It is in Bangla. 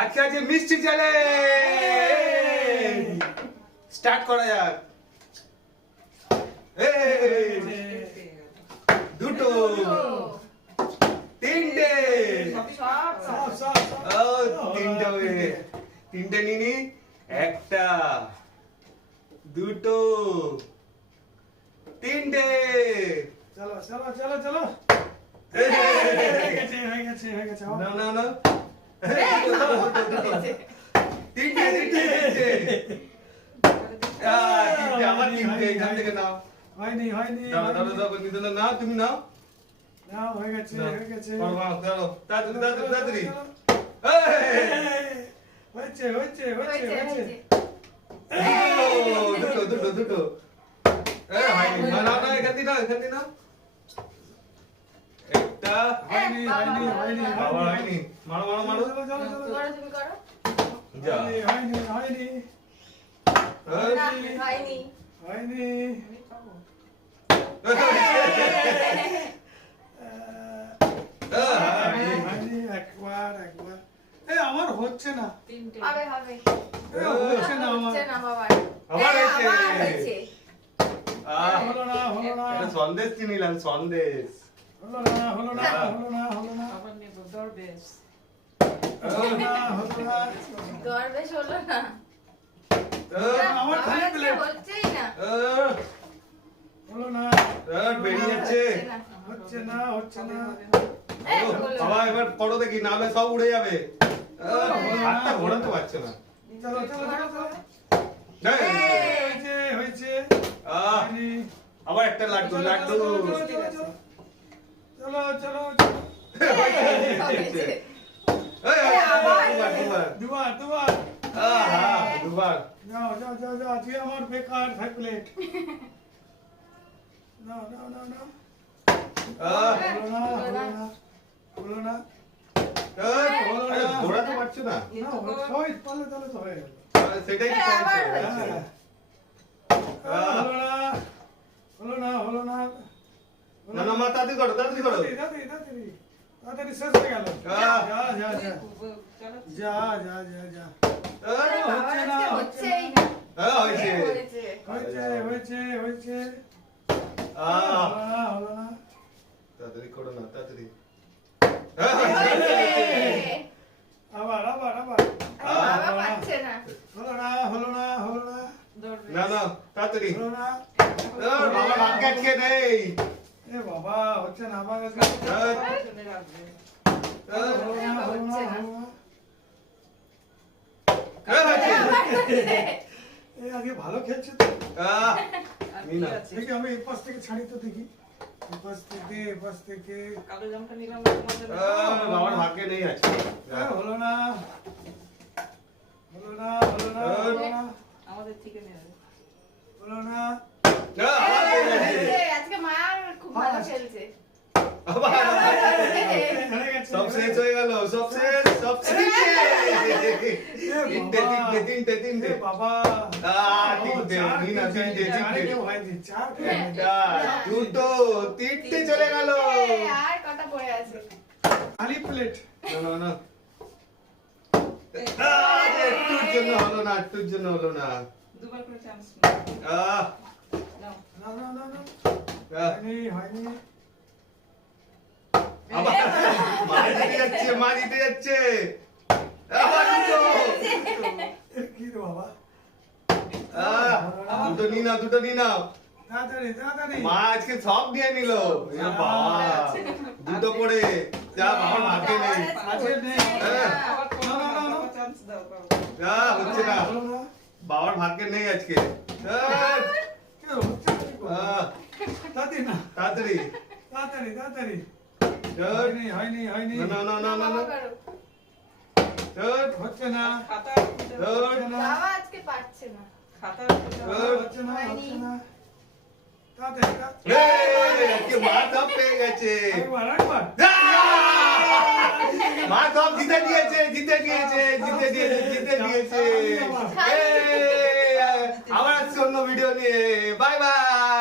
আজকে আছে মিষ্টি চ্যালেঞ্জ। স্টার্ট করা যাক। দুটো, তিনটে, তিনটে নিনি, একটা, দুটো, তিনটে। চলো চলো চলো চলো না না না, তিনটে তিনটে তিনটে, আমার তিনটে, এখান থেকে নাও। হয়নি হয়নি দাও দাও দাও, নিতে নাও, তুমি নাও। নাও হয়ে গেছে হয়ে গেছে চলো তাড়াতাড়ি তাড়াতাড়ি তাড়াতাড়ি। হয়েছে হয়েছে হয়েছে হয়েছে দুটো দুটো দুটো। হয়নি, না না, এখান থেকে নাও, এখান থেকে নাও। একটা, হয়নি হয়নি হয়নি বাবা হয়নি, মারো মারো মারো। চলো চলো চলো তুমি করো। যা। হয়নি হয়নি না, হয়নি। হয়নি হয়নি একবার একবার আমার হচ্ছে না হবে হবে। হচ্ছে না আমার হচ্ছে না বাবা। আবার হয়েছে। আবার হয়েছে। হলো না হলো না এটা সন্দেশ কিনিলাম, সন্দেশ। হলো না হলো না হলো না হলো না হলো না হলো না দরবেশ হলো না। আমার খালি আজকে প্লেট হচ্ছেই না। হলো না বেরিয়ে যাচ্ছে। হচ্ছে না হচ্ছে না বাবা এবার করো দেখি, নাহলে সব উড়ে যাবে। হাতটা ঘোরাতে পারছে না। চলো চলো চলো চলো এই, হয়েছে হয়েছে হয়নি। আবার একটা লাড্ডু লাড্ডু। চলো চলো হয়েছে। দুবার দুবার দুবার। যাও যাও যাও যাও তুই আমার বেকার খাই প্লেট নাও নাও নাও নাও হলো না হলো না হলো না আরে ঘোরাতে পারছো না। সবাই পারলে তাহলে তো হয়ে গেল সেটাই তো আবার চাইছে। হয়েছে। হলো না হলো না হলো না না না, মা তাড়াতাড়ি করো, তাড়াতাড়ি করো। তাড়াতাড়ি তাড়াতাড়ি তাড়াতাড়ি শেষ হয়ে গেল যা যা যা যা যা যা যা বাবা হচ্ছে না আজকে হচ্ছে হচ্ছেই না না। হয়েছে। হয়েছে। হয়েছে হয়েছে হয়েছে আহ, হলো না হলো না তাড়াতাড়ি করো না, তাড়াতাড়ি। হয়েছে। আবার আবার আবার বাবা পাচ্ছে না। হলো না হলো না হলো না না না, তাড়াতাড়ি। হলো না বাবা ভাগ্যে আটকে নেই। এ বাবা হচ্ছে না আবার হলো না হলো না হলো না এ আগে ভালো খেলছে তো দেখি আমি এই পাশ থেকে ছাড়ি তো দেখি এই পাশ থেকে বাবার ভাগ্যে নেই আছে। এ, হলো না হলো না হলো না হলো না হলো না হয়েছে। আজকে মা খুব ভালো খেলছে। হেরে গেছে সব শেষ হয়ে গেল, সব শেষ, সব শেষ। তিনটে তিনটে তিনটে তিনটে। এ বাবা তিনটে, নিনা, তিনটে চারে তিনটে। কেউ হয়নি চার কেউ হয়নি। চার, দুটো, তিনটে চলে গেল। আর কটা পড়ে আছে? খালি প্লেট না না না, একটুর জন্য হলো না, একটুর জন্য হলো না। আহ, না না না না আহ, হয়নি হয়নি আবার মা জিতে যাচ্ছে, মা জিতে যাচ্ছে। আবার দুটো। এ কি রে বাবা দুটো নিয়ে নাও, দুটো নিয়ে নাও। তাড়াতাড়ি তাড়াতাড়ি মা আজকে সব নিয়ে নিল। এ বাবা, দুটো করে যা, বাবার ভাগ্যে নেই। আছে নেই না না না না যা, হচ্ছে না, হলো না বাবার ভাগ্যে নেই আজকে। কি হচ্ছে কি করে? তাড়াতাড়ি না তাড়াতাড়ি। তাড়াতাড়ি তাড়াতাড়ি চল। হয়নি হয়নি হয়নি না না না না না, বাবা করো। চল, হচ্ছে না চল। হচ্ছে না বাবা আজকে পারছে না। হচ্ছে না হচ্ছে না তাড়াতাড়ি তাড়াতাড়ি আজকে মা সব পেয়ে গেছে। একবার একবার মা সব জিতে দিয়েছে, জিতে দিয়েছে, জিতে দিয়েছে, জিতে দিয়েছে। আবার আসছে অন্য ভিডিও নিয়ে। Bye bye.